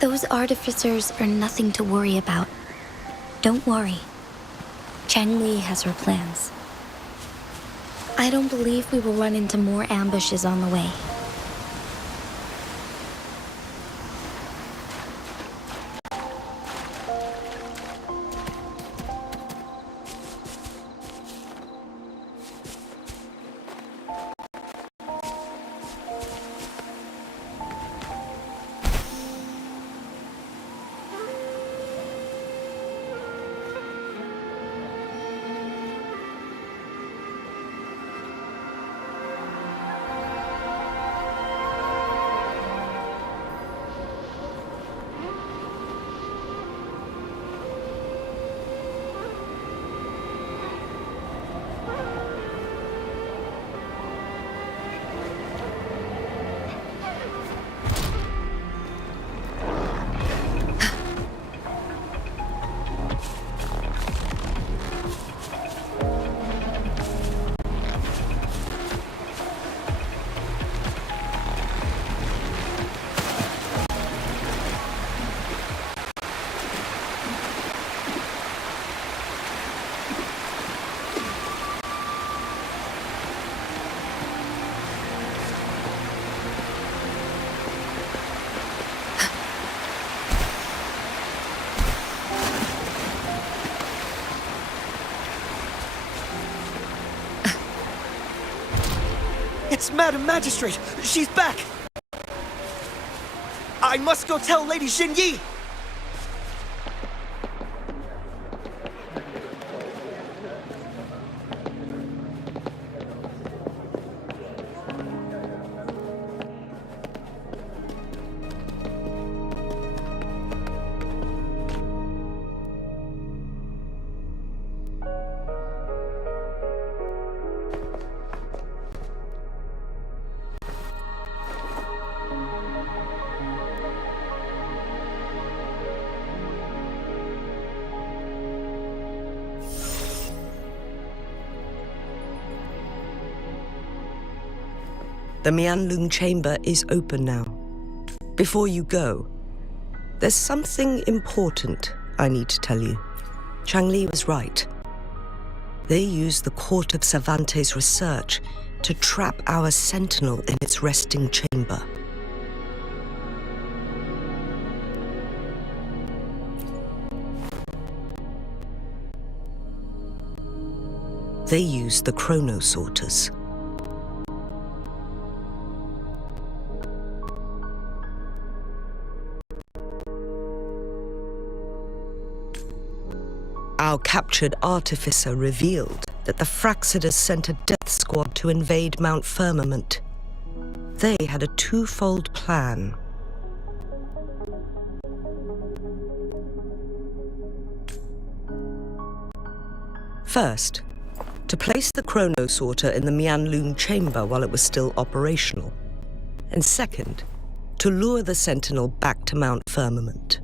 Those artificers are nothing to worry about. Don't worry. Changli has her plans. I don't believe we will run into more ambushes on the way. It's Madam Magistrate! She's back! I must go tell Lady Xinyi! The Mianlung chamber is open now. Before you go, there's something important I need to tell you. Changli was right. They used the Court of Cervantes' research to trap our sentinel in its resting chamber. They used the chronosorters. Our captured artificer revealed that the Fraxidus sent a death squad to invade Mount Firmament. They had a twofold plan. First, to place the chronosorter in the Mianlung chamber while it was still operational. And second, to lure the Sentinel back to Mount Firmament.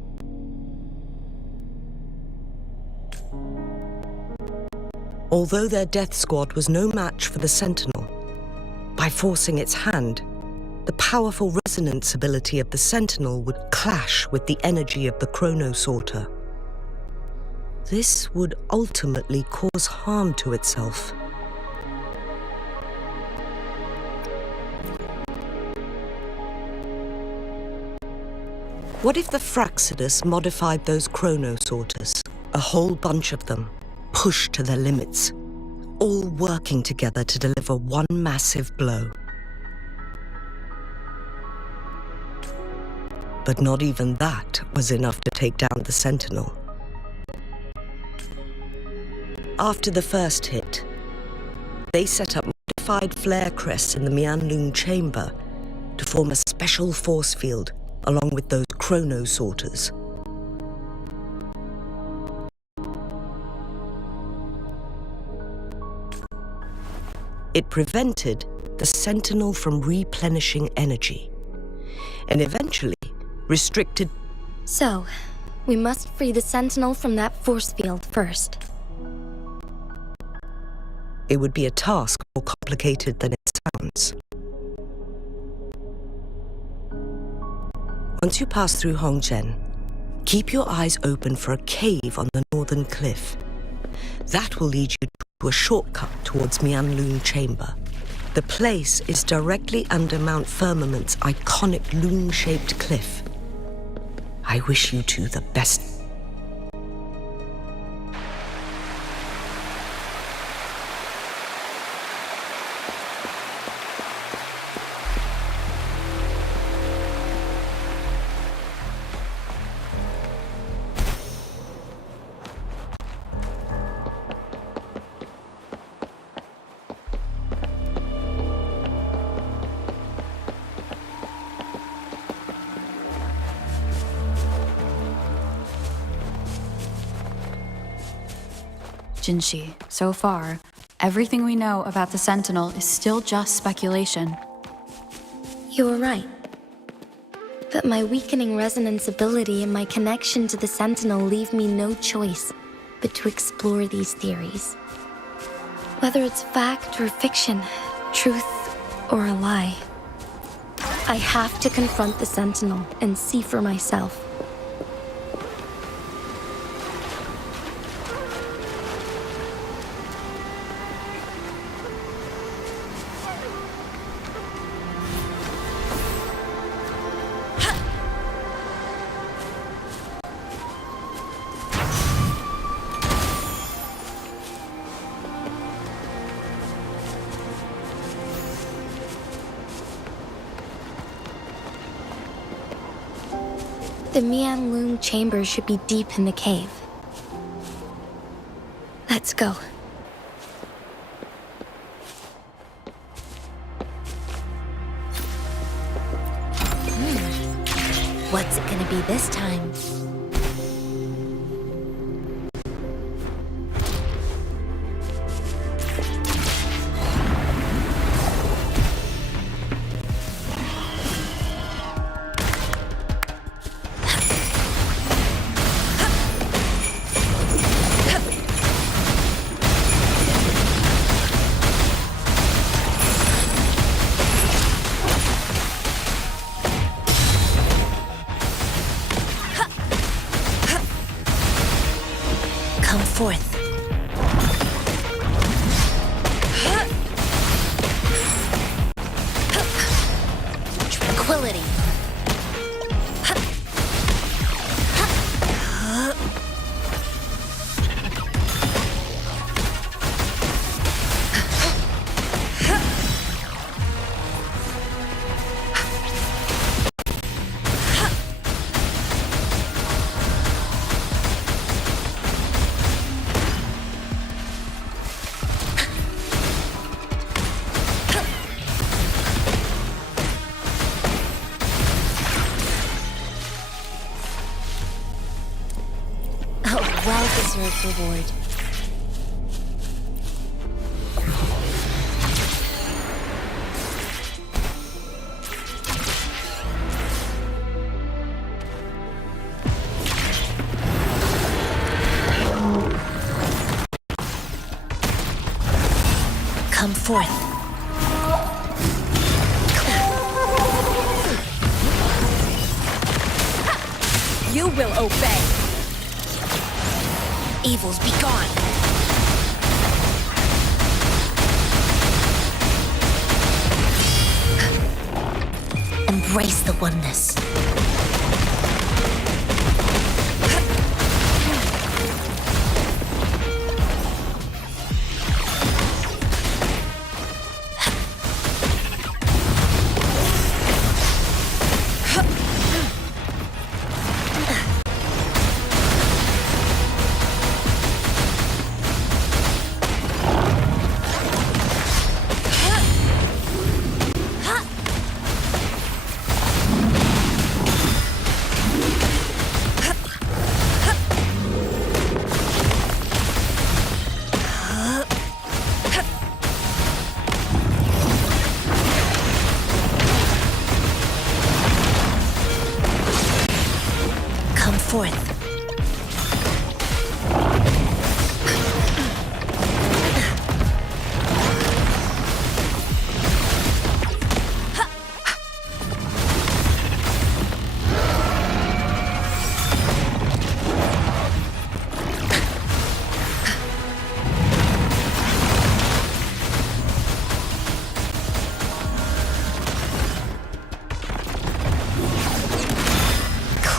Although their death squad was no match for the Sentinel, by forcing its hand, the powerful resonance ability of the Sentinel would clash with the energy of the chronosorter. This would ultimately cause harm to itself. What if the Fraxidus modified those chronosorters, a whole bunch of them, pushed to their limits, all working together to deliver one massive blow? But not even that was enough to take down the Sentinel. After the first hit, they set up modified flare crests in the Mianlung chamber to form a special force field along with those chronosorters. It prevented the Sentinel from replenishing energy, and eventually restricted... So, we must free the Sentinel from that force field first. It would be a task more complicated than it sounds. Once you pass through Hongzhen, keep your eyes open for a cave on the northern cliff. That will lead you to a shortcut towards Mianlun Chamber. The place is directly under Mount Firmament's iconic loon-shaped cliff. I wish you two the best. Jinshi, so far, everything we know about the Sentinel is still just speculation. You were right. But my weakening resonance ability and my connection to the Sentinel leave me no choice but to explore these theories. Whether it's fact or fiction, truth or a lie, I have to confront the Sentinel and see for myself. The Mianlun Chamber should be deep in the cave. Let's go. What's it gonna be this time? Forth. Tranquility. Well-deserved reward. Come forth. You will obey. Evils be gone. Embrace the oneness.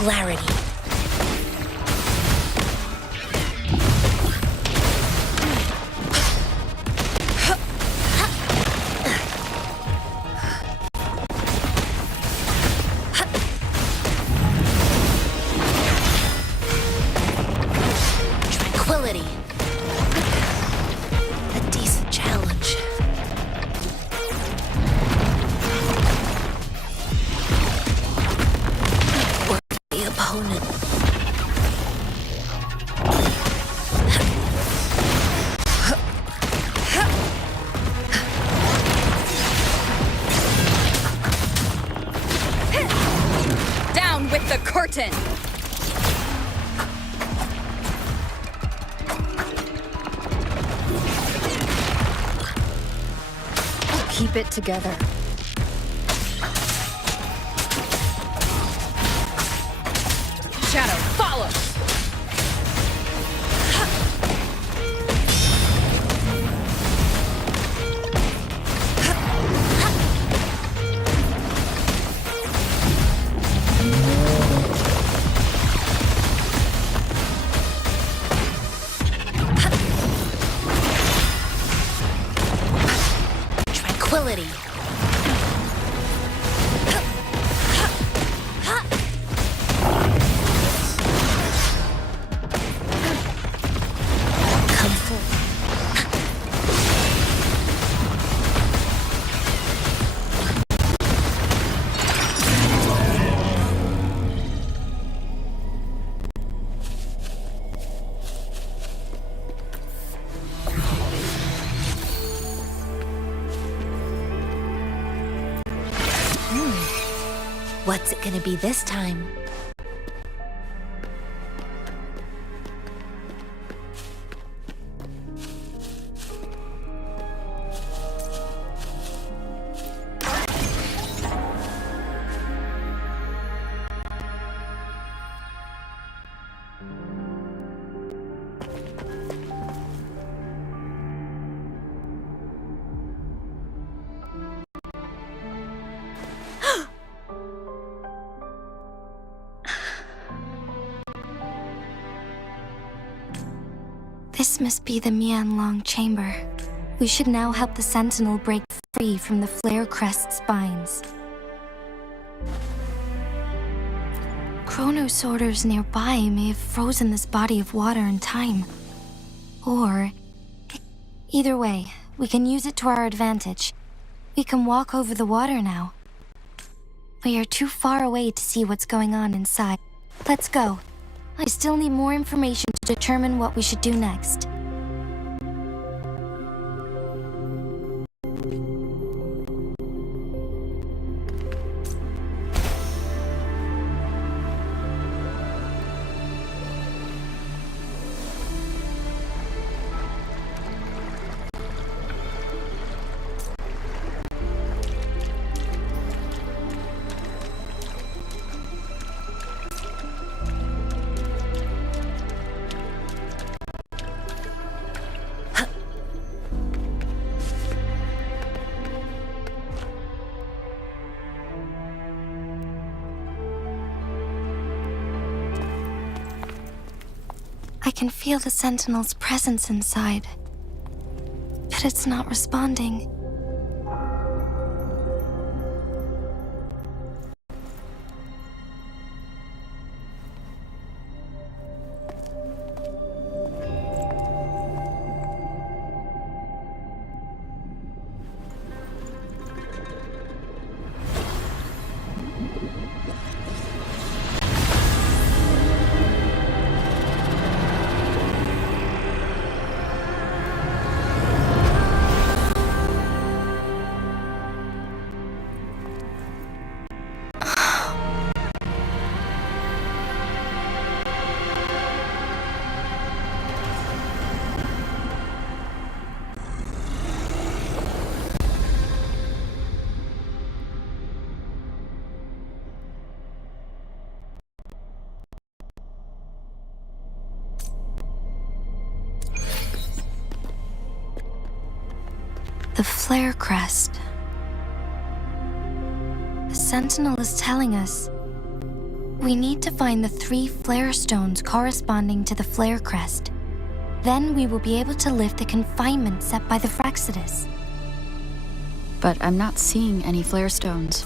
clarity. Tranquility. A decent challenge. Worthy opponent. Down with the curtain! Keep it together. Shadow, follow! Tranquility. Come forth. What's it gonna be this time? This must be the Mianlong chamber. We should now help the Sentinel break free from the flare crest spines. Chrono sorters nearby may have frozen this body of water in time. Or... either way, we can use it to our advantage. We can walk over the water now. We are too far away to see what's going on inside. Let's go. I still need more information to determine what we should do next. I can feel the Sentinel's presence inside, but it's not responding. The flare crest. The Sentinel is telling us We need to find the 3 flare stones corresponding to the flare crest. Then we will be able to lift the confinement set by the Frexodus. But I'm not seeing any flare stones.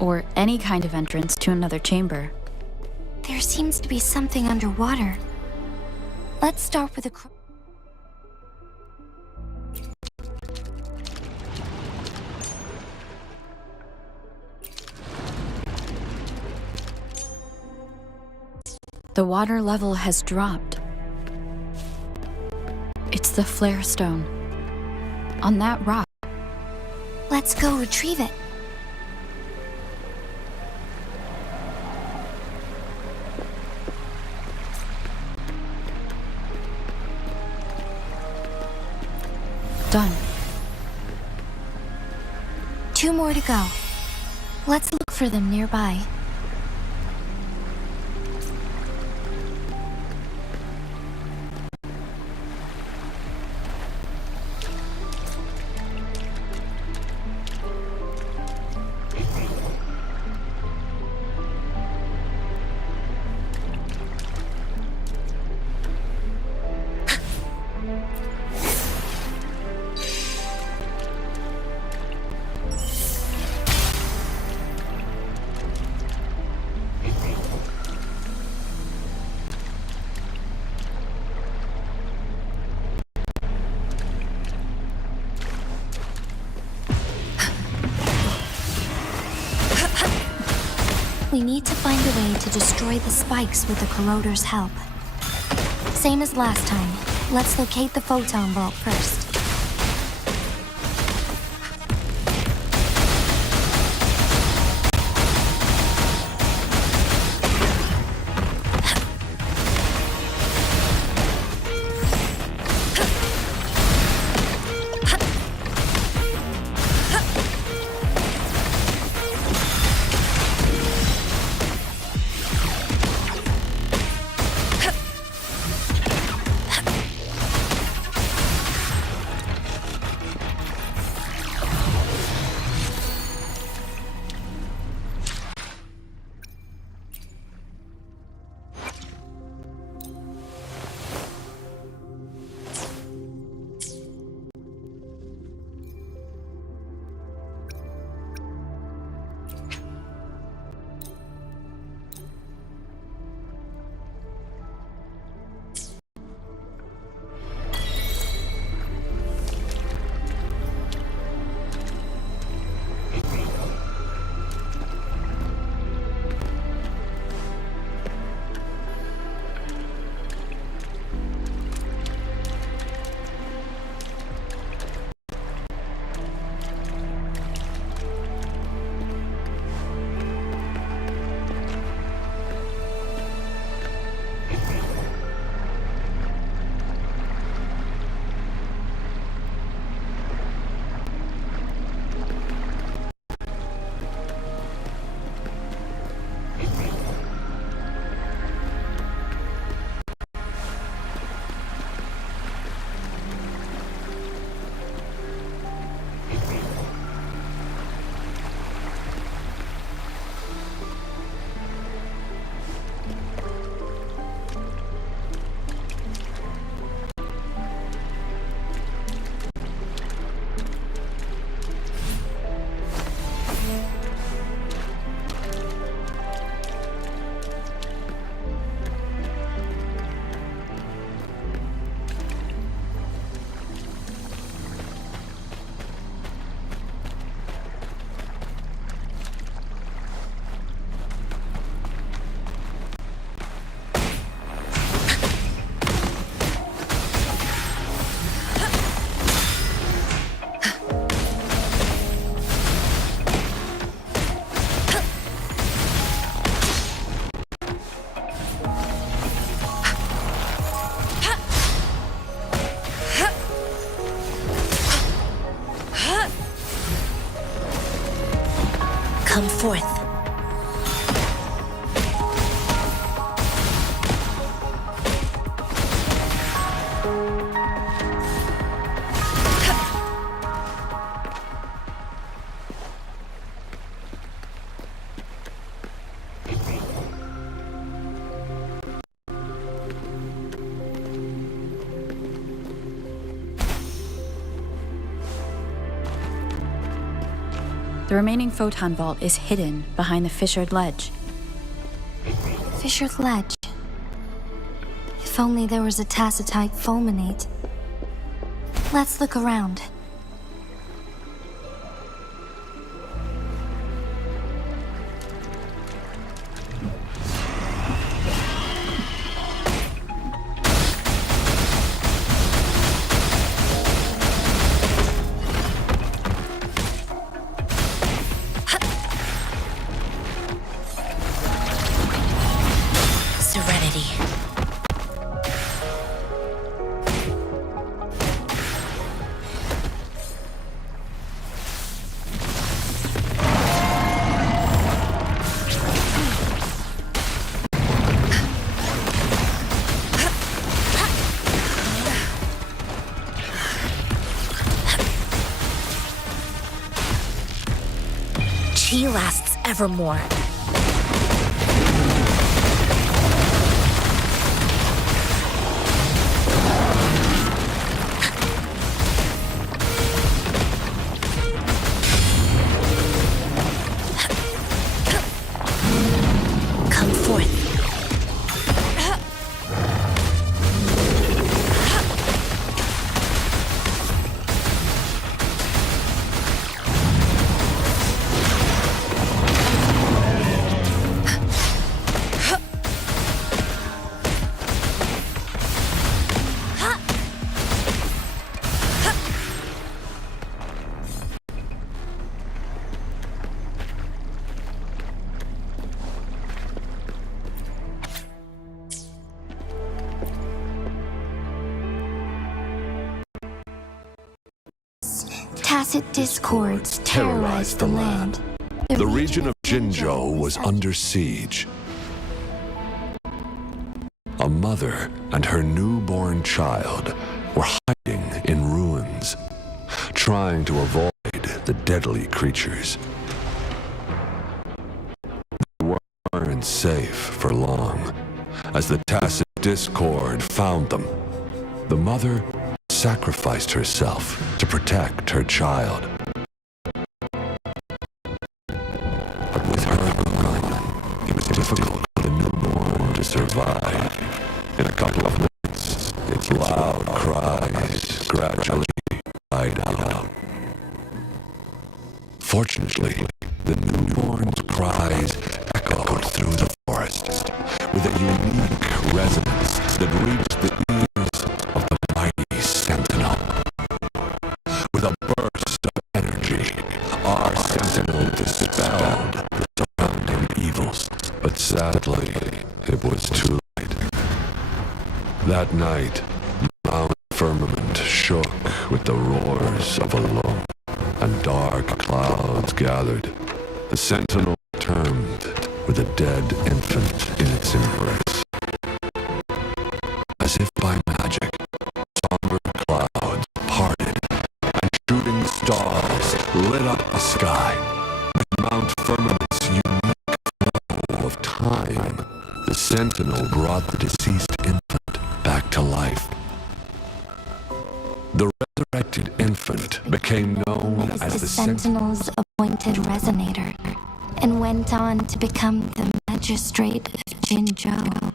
Or any kind of entrance to another chamber. There seems to be something underwater. Let's start with a... The water level has dropped. It's the flare stone. On that rock. Let's go retrieve it. Done. 2 more to go. Let's look for them nearby. We need to find a way to destroy the spikes with the corroder's help. Same as last time. Let's locate the photon vault first. Come forth. The remaining photon vault is hidden behind the fissured ledge. Fissured ledge. If only there was a tacitite fulminate. Let's look around. Serenity. Chi lasts evermore. Come forth. Tacit discords terrorized the land. The region of Jinzhou was under siege. A mother and her newborn child were hiding in ruins, trying to avoid the deadly creatures. They weren't safe for long, as the tacit discord found them. The mother sacrificed herself to protect her child. But with her gone, it was difficult for the newborn to survive. In a couple of minutes, its loud cries gradually died out. Fortunately, the newborn's cries echoed through the forest with a unique resonance that reached the ears of the mighty sentinel. With a burst of energy, our sentinel dispelled the surrounding evils. But sadly, it was too late. That night, the mountain firmament shook with the roars of a lung, and dark clouds gathered. The sentinel turned with a dead infant in its embrace. As if by magic, somber clouds parted, and shooting stars lit up the sky. With Mount Firmament's unique flow of time, the sentinel brought the deceased infant back to life. The resurrected infant became known as the Sentinel's appointed resonator, and went on to become the magistrate of Jinzhou.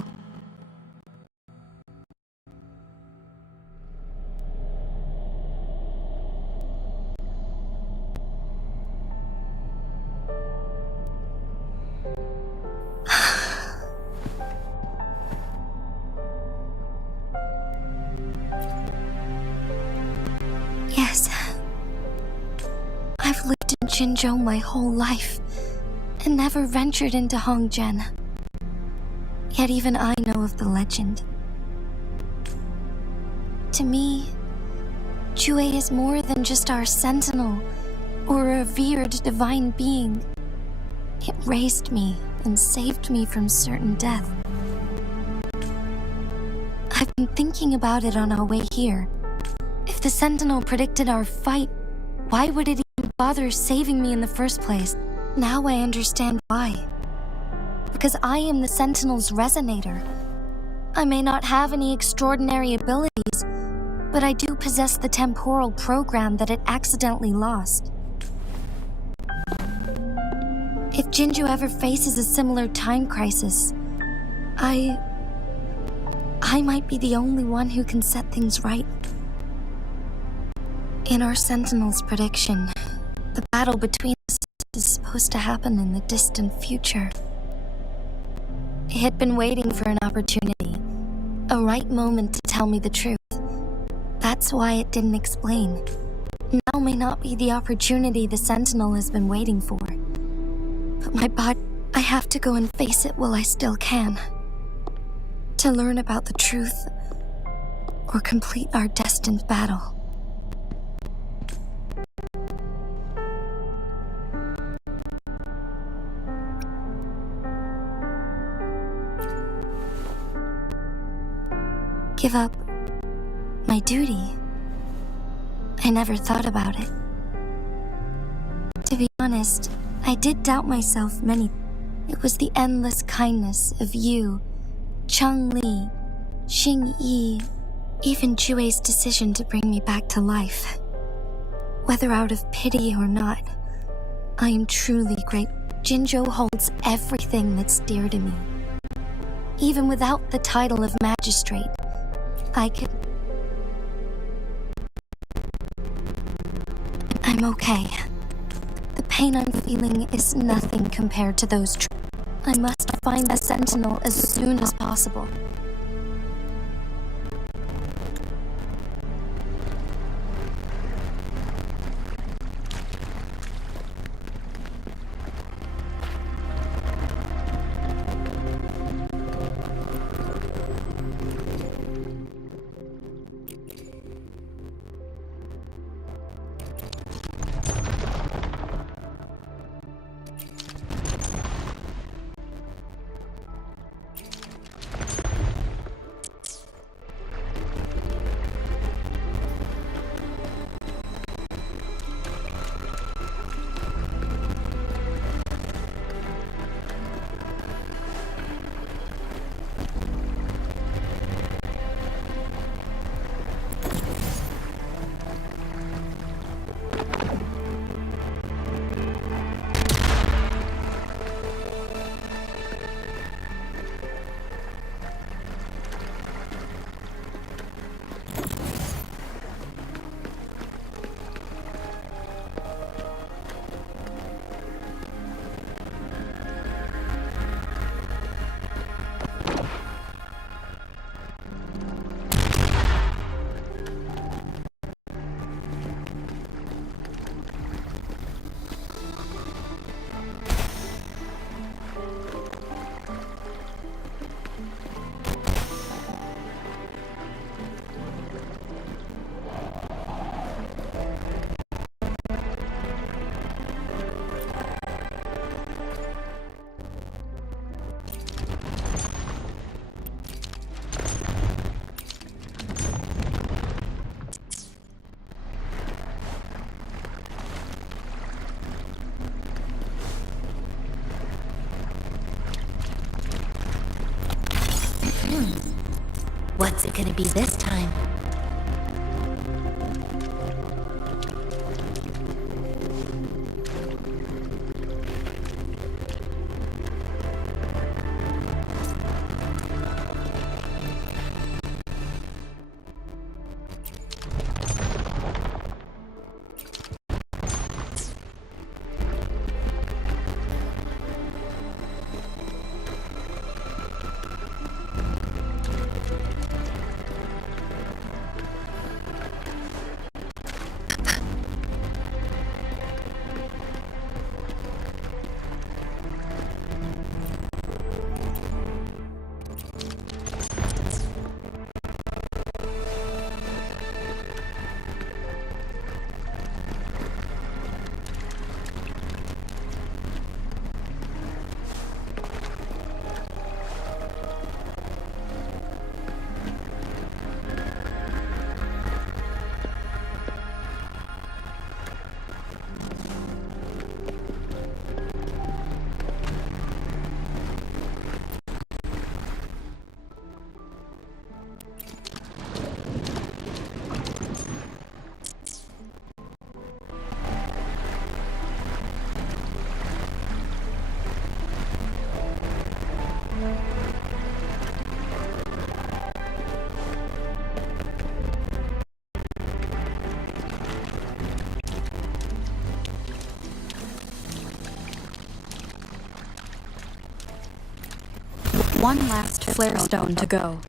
Yes. I've lived in Jinzhou my whole life, and never ventured into Hongzhen. Yet even I know of the legend. To me, Jue is more than just our sentinel, or a revered divine being. It raised me and saved me from certain death. I've been thinking about it on our way here. If the sentinel predicted our fight, why would it even bother saving me in the first place? Now I understand why. Because I am the sentinel's resonator. I may not have any extraordinary abilities, but I do possess the temporal program that it accidentally lost. If Jinju ever faces a similar time crisis, I might be the only one who can set things right. In our Sentinel's prediction, the battle between us is supposed to happen in the distant future. It had been waiting for an opportunity, a right moment to tell me the truth. That's why it didn't explain. Now may not be the opportunity the Sentinel has been waiting for. But my body, I have to go and face it while I still can. To learn about the truth, or complete our destined battle. Give up my duty. I never thought about it. To be honest, I did doubt myself many. It was the endless kindness of you, Cheng Li, Xing Yi, even Jue's decision to bring me back to life. Whether out of pity or not, I am truly grateful. Jinzhou holds everything that's dear to me. Even without the title of magistrate, I could... I'm okay. The pain I'm feeling is nothing compared to those. I must find the Sentinel as soon as possible. What's it gonna be this time? one last flare stone to go.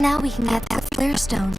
Now we can get that flare stone.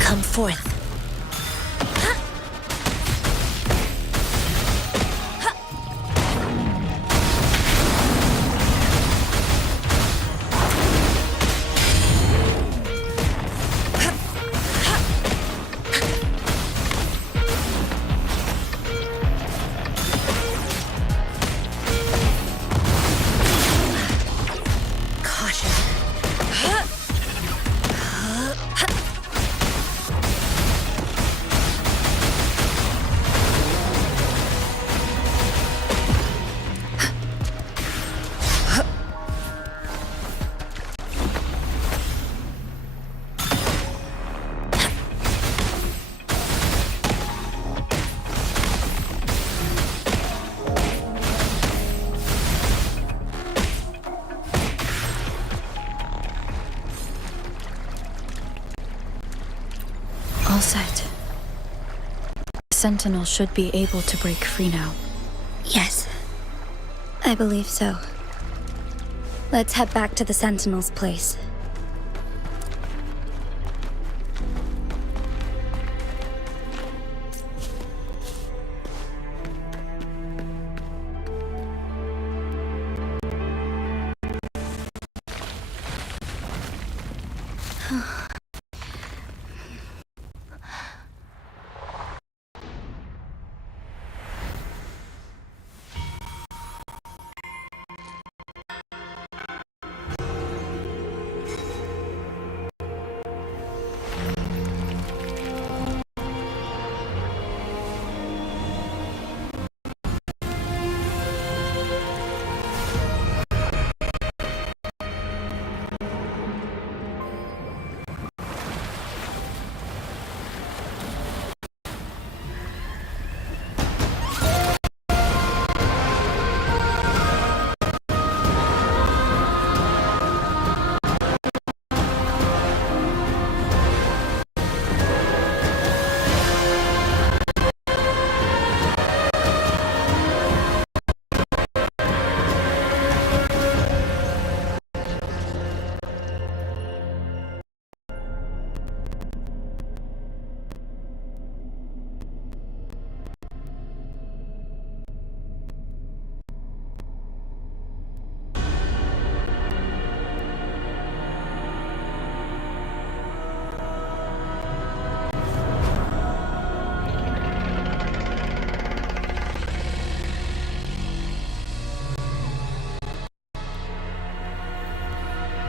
Come forth. All set. The Sentinel should be able to break free now. Yes, I believe so. Let's head back to the Sentinel's place.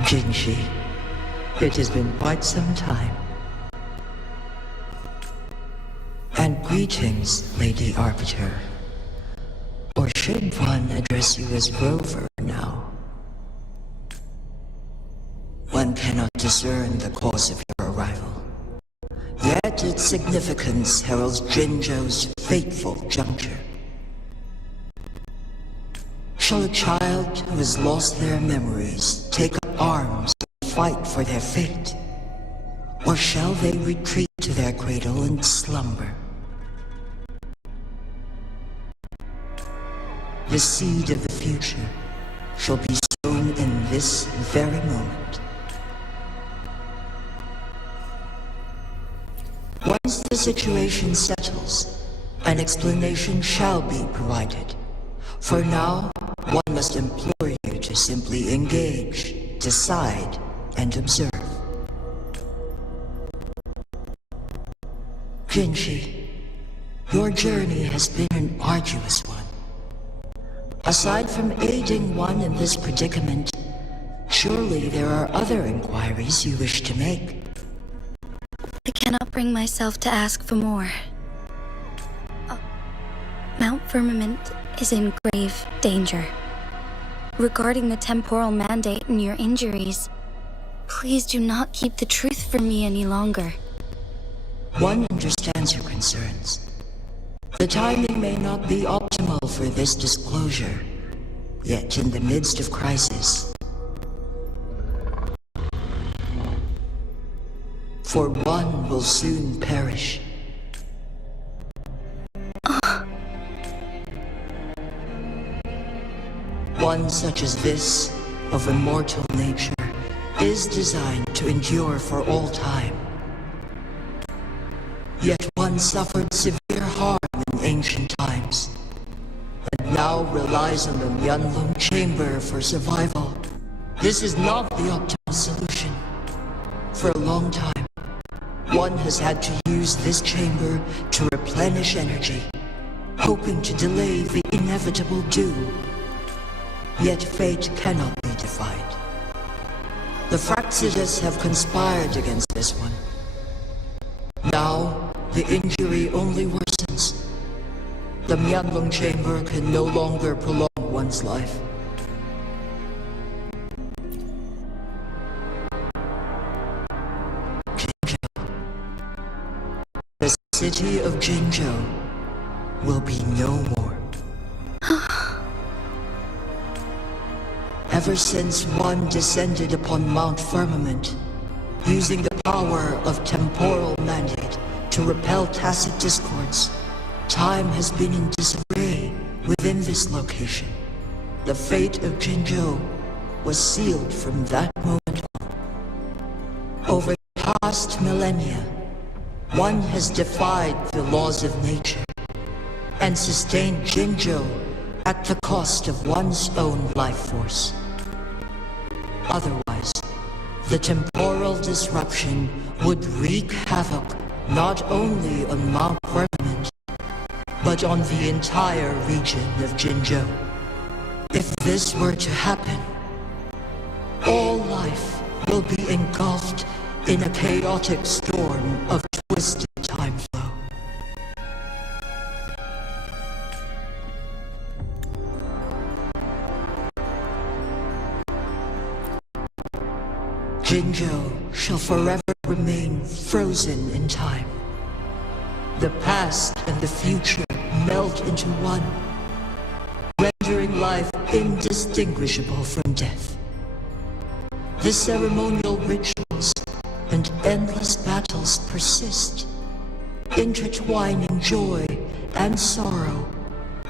Jinshi, it has been quite some time. And greetings, Lady Arbiter. Or should one address you as Rover now? One cannot discern the cause of your arrival. Yet its significance heralds Jinzhou's fateful juncture. Shall a child who has lost their memories take up arms and fight for their fate? Or shall they retreat to their cradle and slumber? The seed of the future shall be sown in this very moment. Once the situation settles, an explanation shall be provided. For now, one must implore you to simply engage, decide, and observe. Jinshi, your journey has been an arduous one. Aside from aiding one in this predicament, surely there are other inquiries you wish to make. I cannot bring myself to ask for more. Mount Firmament is in grave danger. Regarding the temporal mandate and your injuries, please do not keep the truth from me any longer. One understands your concerns. The timing may not be optimal for this disclosure, yet in the midst of crisis, for one will soon perish. One such as this, of immortal nature, is designed to endure for all time. Yet one suffered severe harm in ancient times, and now relies on the Myanlong Chamber for survival. This is not the optimal solution. For a long time, one has had to use this chamber to replenish energy, hoping to delay the inevitable doom. Yet fate cannot be defied. The Fraxidas have conspired against this one. Now, the injury only worsens. The Myanlong Chamber can no longer prolong one's life. Jinzhou. The city of Jinzhou will be no more. Ever since one descended upon Mount Firmament, using the power of temporal mandate to repel tacit discords, time has been in disarray within this location. The fate of Jinzhou was sealed from that moment on. Over the past millennia, one has defied the laws of nature and sustained Jinzhou at the cost of one's own life force. Otherwise, the temporal disruption would wreak havoc not only on Mount Firmament, but on the entire region of Jinzhou. If this were to happen, all life will be engulfed in a chaotic storm of twisted time flow. Jinzhou shall forever remain frozen in time. The past and the future melt into one, rendering life indistinguishable from death. The ceremonial rituals and endless battles persist, intertwining joy and sorrow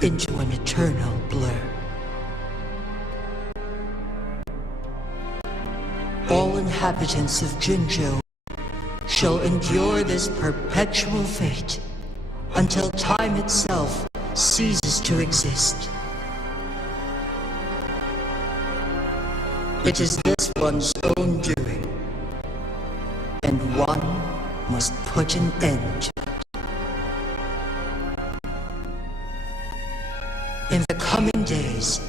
into an eternal blur. All inhabitants of Jinzhou shall endure this perpetual fate until time itself ceases to exist. It is this one's own doing, and one must put an end to it. In the coming days,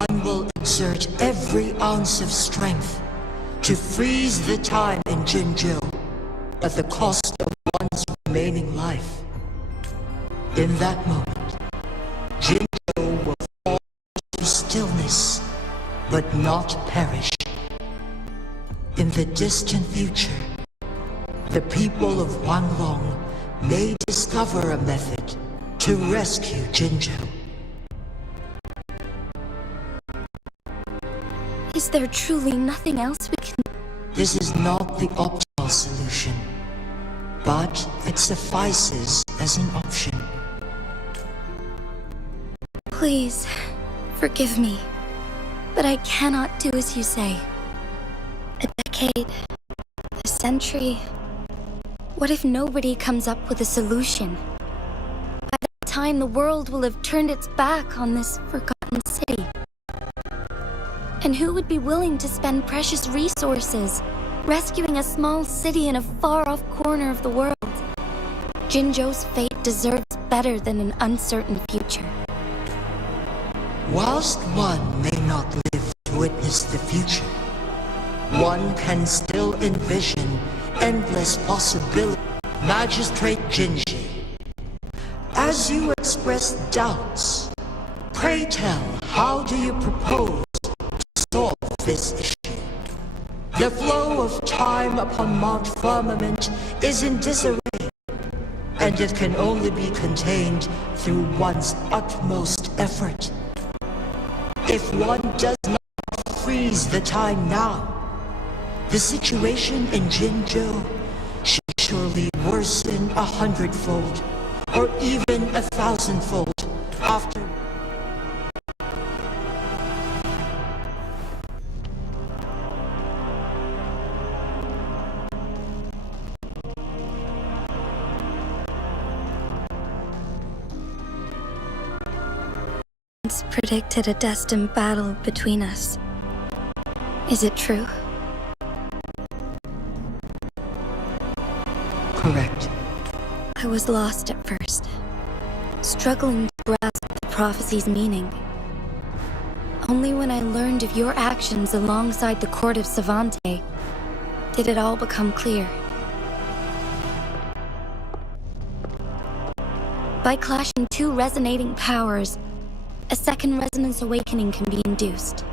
one will exert every ounce of strength to freeze the time in Jinzhou at the cost of one's remaining life. In that moment, Jinzhou will fall to stillness, but not perish. In the distant future, the people of Wanlong may discover a method to rescue Jinzhou. Is there truly nothing else we can... This is not the optimal solution, but it suffices as an option. Please, forgive me, but I cannot do as you say. A decade, a century... What if nobody comes up with a solution? By that time, the world will have turned its back on this forgotten city. And who would be willing to spend precious resources rescuing a small city in a far-off corner of the world? Jinzhou's fate deserves better than an uncertain future. Whilst one may not live to witness the future, one can still envision endless possibilities. Magistrate Jinji, as you express doubts, pray tell, how do you propose solve this issue? The flow of time upon Mount Firmament is in disarray, and it can only be contained through one's utmost effort. If one does not freeze the time now, the situation in Jinzhou should surely worsen 100-fold, or even 1,000-fold after. Predicted a destined battle between us. Is it true? Correct. I was lost at first, struggling to grasp the prophecy's meaning. Only when I learned of your actions alongside the court of Savante did it all become clear. By clashing two resonating powers, a second resonance awakening can be induced.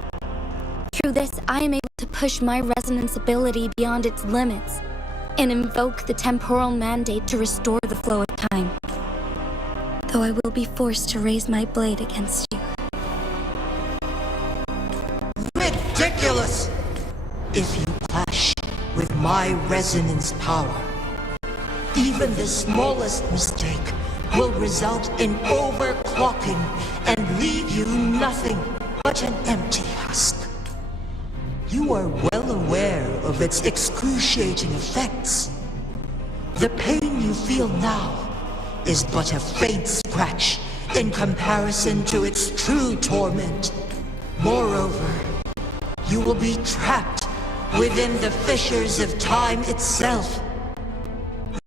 Through this, I am able to push my resonance ability beyond its limits and invoke the temporal mandate to restore the flow of time. Though I will be forced to raise my blade against you. Ridiculous! If you clash with my resonance power, even the smallest mistake will result in overclocking and leave you nothing but an empty husk. You are well aware of its excruciating effects. The pain you feel now is but a faint scratch in comparison to its true torment. Moreover, you will be trapped within the fissures of time itself.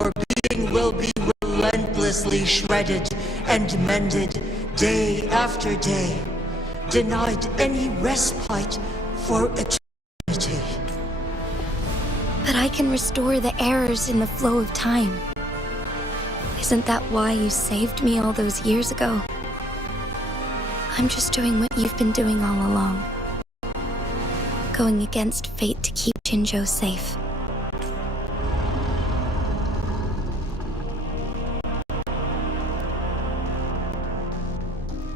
Your being will be relentlessly shredded and mended day after day, denied any respite for eternity. But I can restore the errors in the flow of time. Isn't that why you saved me all those years ago? I'm just doing what you've been doing all along. Going against fate to keep Jinzhou safe.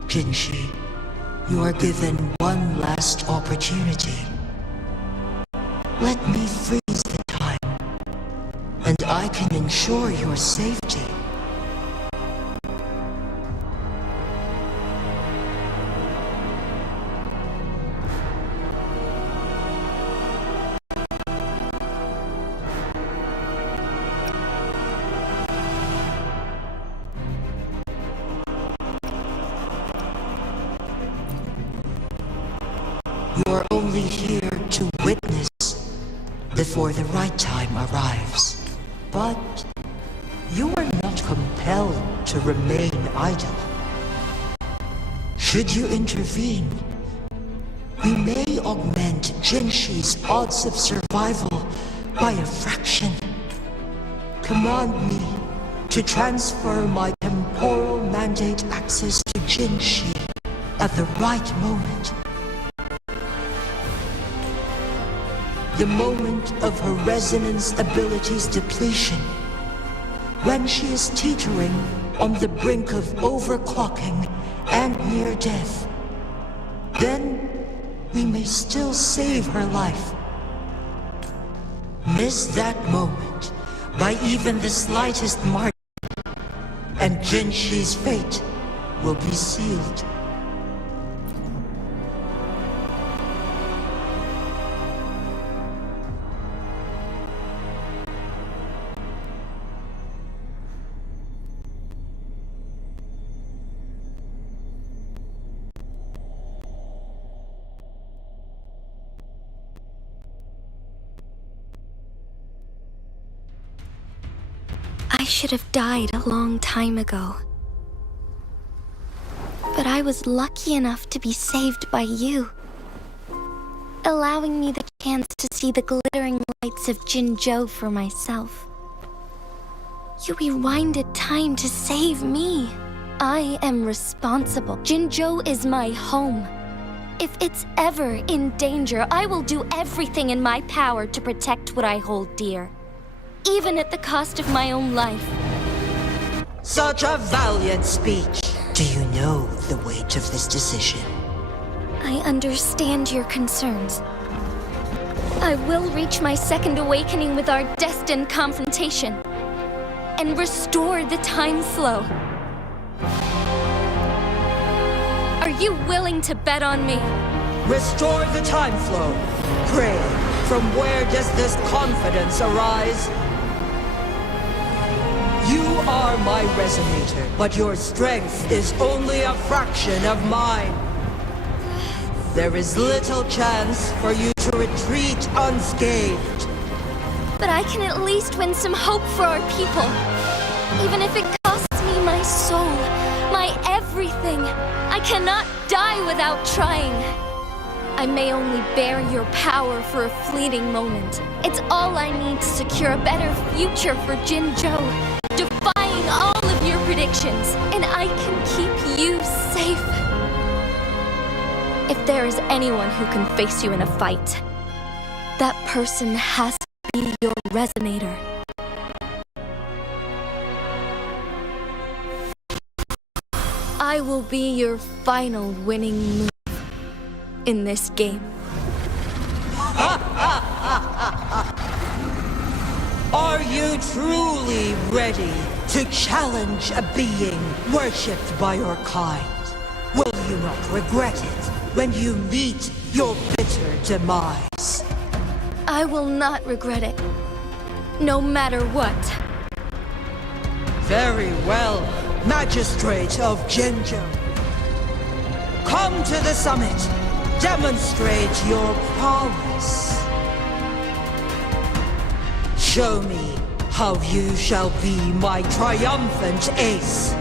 Jinshi, you are given one last opportunity. Let me freeze the time, and I can ensure your safety. You are only here to witness before the right time arrives. But you are not compelled to remain idle. Should you intervene, we may augment Jinshi's odds of survival by a fraction. Command me to transfer my temporal mandate access to Jinshi at the right moment. The moment of her resonance ability's depletion, when she is teetering on the brink of overclocking and near death. Then we may still save her life. Miss that moment by even the slightest margin, and Jinshi's fate will be sealed. I should have died a long time ago. But I was lucky enough to be saved by you, allowing me the chance to see the glittering lights of Jinzhou for myself. You rewinded time to save me. I am responsible. Jinzhou is my home. If it's ever in danger, I will do everything in my power to protect what I hold dear, even at the cost of my own life. Such a valiant speech. Do you know the weight of this decision? I understand your concerns. I will reach my second awakening with our destined confrontation and restore the time flow. Are you willing to bet on me? Restore the time flow. Pray, from where does this confidence arise? You are my resonator, but your strength is only a fraction of mine. There is little chance for you to retreat unscathed. But I can at least win some hope for our people, even if it costs me my soul, my everything. I cannot die without trying. I may only bear your power for a fleeting moment. It's all I need to secure a better future for Jinzhou, defying all of your predictions, and I can keep you safe. If there is anyone who can face you in a fight, that person has to be your resonator. I will be your final winning move in this game. Are you truly ready to challenge a being worshipped by your kind? Will you not regret it when you meet your bitter demise? I will not regret it, no matter what. Very well, Magistrate of Jinzhou. Come to the summit. Demonstrate your prowess. Show me how you shall be my triumphant ace.